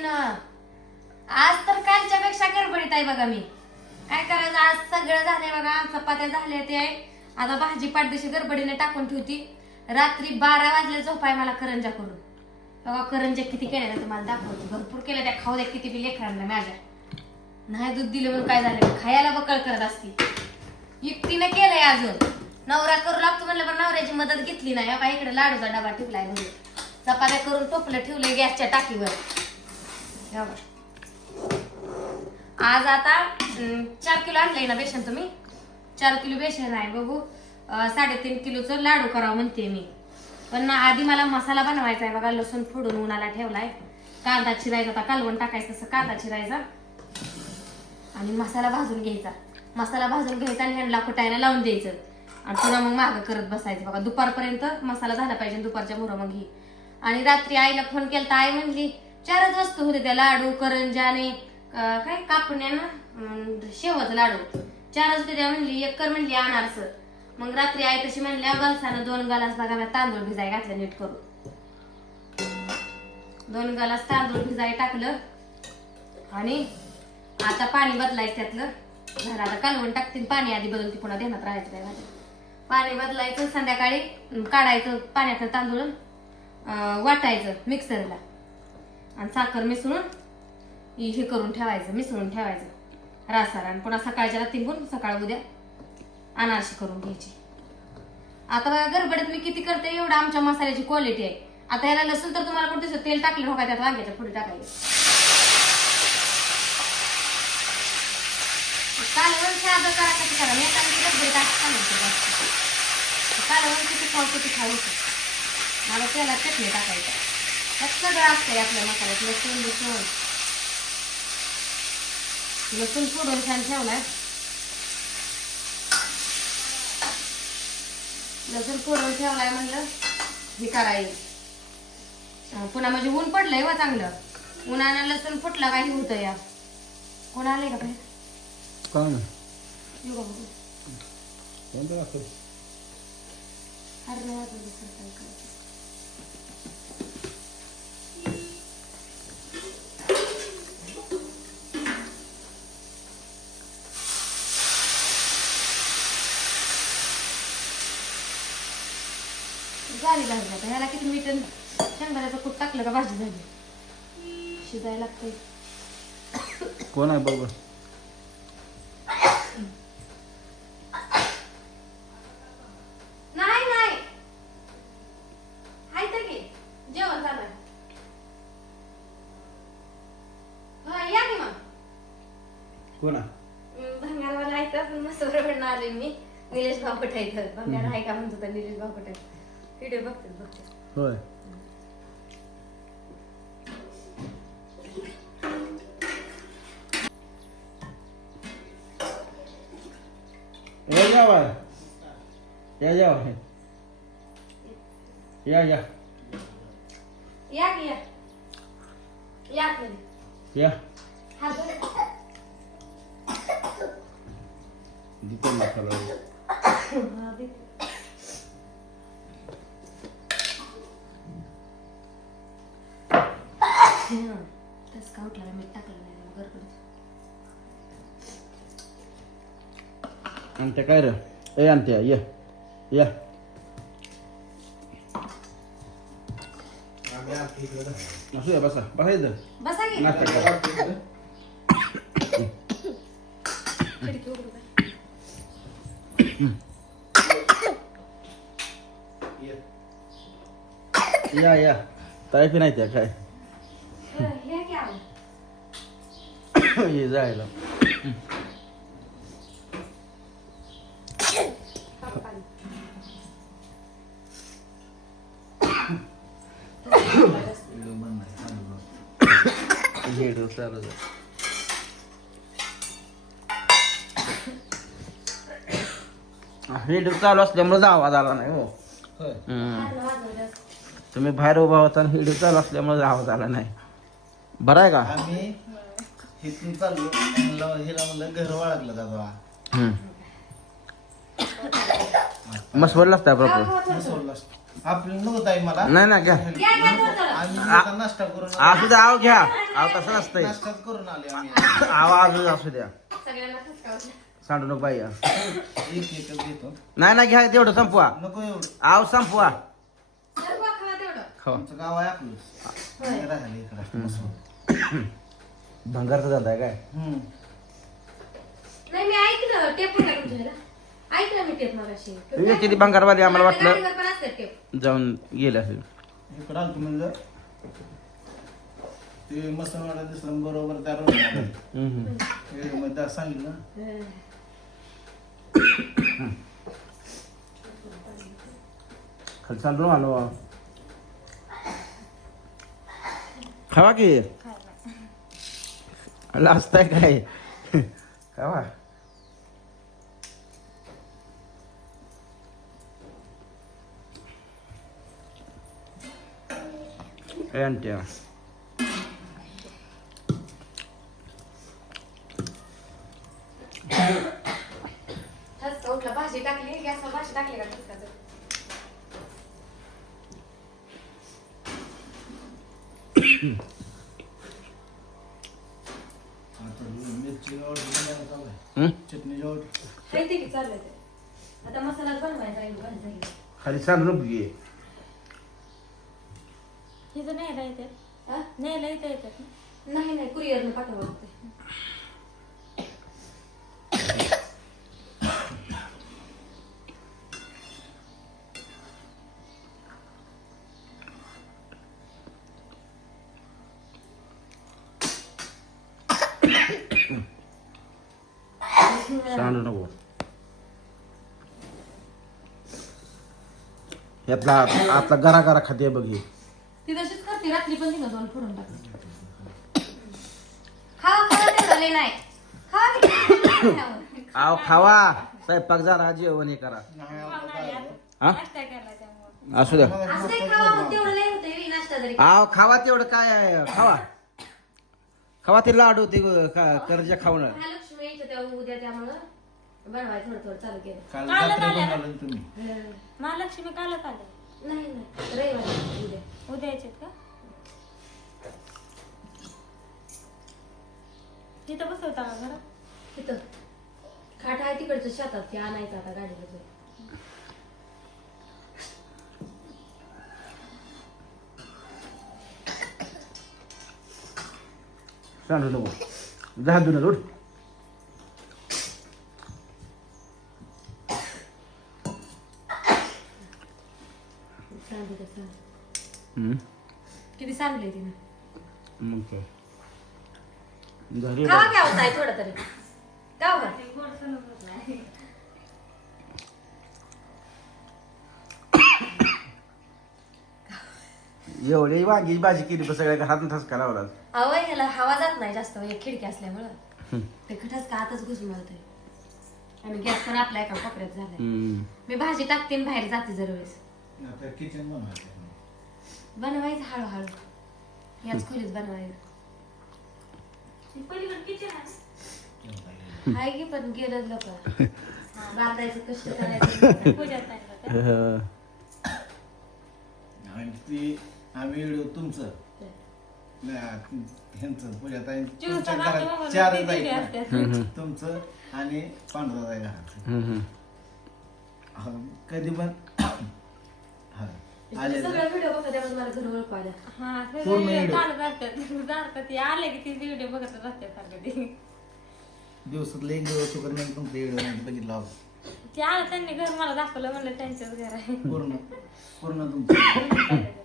ना आज तर कालच्या पेक्षा गडबडीत आहे बघा मी. काय करायचं आज सगळं झालंय बघा. चपात्या झाल्या ते आता भाजी पाठदिशी गडबडीने टाकून ठेवती. रात्री बारा वाजले झोपाय मला करंजा करून बघा करंजा किती केल्या त्या तुम्हाला दाखवते. भरपूर केल्या त्या. खाऊ द्या किती बी लेकरांना माझ्या. नाही दूध दिलं म्हणून काय झालं? खायला बकळ करत असती. एकटीनं केलंय अजून. नवरा करू लागतो म्हणलं पण नवऱ्याची मदत घेतली नाही. बाबा इकडे लाडूचा डबा ठेवलाय घरी चपात्या करून टोपलं ठेवलंय गॅसच्या टाकीवर. यावर आज आता चार किलो आणले ना बेसन तुम्ही? चार किलो बेसन आहे बघू. साडेतीन किलोचं लाडू करावं म्हणते मी. पण आधी मला मसाला बनवायचा आहे बघा लसूण फोडून उन्हाला ठेवलाय. कांदा चिरायचा आता कालवण टाकायचं असं कांदा चिरायचा. आणि मसाला भाजून घ्यायचा. मसाला भाजून घ्यायचा आणि ह्यांना कुटायला लावून द्यायचं. आणि पुन्हा मग मागं करत बसायचं. बघा दुपारपर्यंत मसाला झाला पाहिजे दुपारच्या मुरं मग ही. आणि रात्री आईला फोन केला तर आई म्हणली चारच वस्तू होते त्या लाडू करंजा आणि काय कापण्या ना? अं, लाडू. चारच होते त्या म्हणली एक कर म्हणली अनारस. मग रात्री आई तशी म्हणल्या गलसानं दोन गलास बघा तांदूळ भिजाय घातलं नीट करून. दोन गलास तांदूळ भिजाय टाकलं आणि आता पाणी बदलायचं त्यातलं. झालं आता कालवण टाकतील पाणी आधी बदलते पुन्हा ध्यानात राहायचं काय पाणी बदलायचं संध्याकाळी काढायचं पाण्याचं तांदूळ वाटायचं मिक्सरला आणि साखर मिसळून हे करून ठेवायचं मिसळून ठेवायचं. रासाला आणि पुन्हा सकाळच्या तिंबून सकाळ उद्या अनारशी करून घ्यायची. आता बघा गडबडीत मी किती करते एवढं आमच्या मसाल्याची क्वालिटी आहे. आता याला लसूण तर तुम्हाला कोणतं दिसतं तेल टाकलं हो का त्यात वांग्याच्या पुढे टाकायचं कालवण साधं करा कसं करा. मी आता आमची गडबडीत असं सांगितलं जास्त. कालवण किती खाऊ किती खाऊ मला त्याला चटणी टाकायचं. सगळं असतंय आपल्या मसाल्यात. लसूण लसूण. लसूण फोडून छान ठेवलाय लसूण फोडून ठेवलाय म्हणलं हे करायचं पुन्हा म्हणजे ऊन पडलंय वा चांगलं. उन्हानं लसूण फुटला काही होतं या. कोण आलंय का बाहेर काय ना येऊ का बघू? कोणतं असतं अरे नाही वाजवलं दुसरं काय करायचं. झाली भाजी आता. ह्याला किती मीठ शेंगदाण्याचं कूट टाकलं का भाजी झाली? शिजायला लागते कोण आहे बरोबर? नाही नाही. हाय तर की जेवण आहे. हा, या की मग. कोण भंगारवाला आहे तर मस्त बरोबर आले मी. निलेश भाऊ इथं भंगार आहे का म्हणतो तर निलेश भाऊ व्हिडिओ बघते बघते होय या जावा या जावा या या या की या या आतमध्ये. या हा बरं. दितो मसाला हा, दे. तसं का उठला मीठ टाकलं नाही मग गडबडीत. आणते काय रे? ए आणते ये. या. असू या बसा. बसायचं बसा की. नाश्ता करा. खिडकी उघडू का? या या. ताय पण नाही त्या काय हं, या की आहो. जायला. हे डोसाला जा. व्हिडिओ चालू असल्यामुळे आवाज आला नाही हो. तुम्ही बाहेर उभा होता आणि व्हिडिओ चालू असल्यामुळे आवाज आला नाही बरं आहे का इथून चाललो. म्हणलं हिला म्हणलं घर वाळगलं दादा. मस्त बोलला असता हा, प्रॉपर. सोडला आपलं नको ताई मला. नाही ना घ्या. आम्ही नाश्ता करून असू द्या आव घ्या. आव तसं नसतंय. नाश्ताच करून आले आम्ही. आव असू द्या असू द्या. सगळ्यांना फसकावलं. सांडू नको बाई. एक एकच घेतो नाही ना घ्या तेवढं संपवा. नको एवढं. आव संपवा. सर्व खावा तेवढं. हो आमचं गाव आहे आपलं. होय. राहिलं इकडं. भंगारचा धंदा आहे काय? हम्म. नाही मी ऐकलं टेप होता तुमच्या ह्याला. ऐकलं मी टेप मगाशी. तुम्ही किती भंगारवाली आम्हाला वाटलं? गाडीवर पण असतात टेप जाऊन गेले असेल. इकडं आलतो म्हणजे ते मसनवाडा दिसलं बरोबर त्या रोडला हम्म, हम्म. सांगितलं. हं. खाली सांडून आलो. खावा की? लाजताय काय खावा ए आंट्या ठसका उठला भाजी टाकली गॅसवर भाजी टाकली का ठसकाचं आता आता मसाला बनवायचा आहे भाजी झाली. खाली हा? येतात. ना. नाही नाही कुरिअरनं पाठवावं लागते सांडू नको. यातला आतला गरा गरा खाते बघ ही. ती तशीच करते रात्री पण तिनं दोन फोडून टाकते खावा खावा ते झाले नाही. खावा. आव खावा. स्वयंपाक जरा जेवण हे करा. हा? नाश्ता केला त्यामुळे असू द्या. असं काही खावा मग तेवढं लय होतंय बी नाश्ता जरी आव खावा तेवढं काय आहे खावा. खावा ते लाडू ते कर्ज खाऊन. महालक्ष्मी यायच्या उद्या त्यामुळं. बनवायचं थोडं थोडं चालू केलं. काल कालच रात्री आल्या ना? बनवलं तुम्ही? हं. महालक्ष्मी कालच आले नाही नाही. रविवारी उद्या. उद्या यायचेत का? तिथं बसवता का घरात? तिथं खाट आहे तिकडचं शेतात ते आणायचं आता गाडीला जाऊन. सांडू नको. तर सांड. हम्म. किती सांडले तिनं? मग काय? घरी खावा घ्या होत आहे थोडं तरी. गाव का एवढी वांगी भाजी केली पण सगळ्या घरात ठसका लावला अहो ह्याला हवा जात नाही जास्त एक खिडकी असल्यामुळं. ते खटाच का आताच घुसमळतंय आणि गॅस पण आपल्या एका कोपऱ्यात झालाय. मी भाजी टाकते आणि बाहेर जाते दरवेळेस. किचन बनवायचं बनवायचं हळूहळू. याच खोलीत बनवायचं. पलीकडे किचन आहे हाय की पण गेलं लोक बांधायचं कष्ट करायचं. ती आम्ही व्हिडिओ तुमचं. नाही, ह्यांचं पूजा ताई चिवचा तुमच्या घरात चार. तुमचं आणि पांढरा आहे घरात हम्म, हम्म. हा, कधी पण हा, आले सगळं व्हिडिओ बघा त्यामुळे मला घर ओळखायला हा पूर्ण सगळे व्हिडिओ. चालत असतात जातात ते आले की ते व्हिडिओ बघत असतात सारखं ते. दिवसातले एक दिवस चुकत नाही तुमचं व्हिडिओ नाही बघितला. ते आलं त्यांनी घर मला दाखवलं म्हणलं त्यांच्याच घर आहे. पूर्ण पूर्ण तुमचं.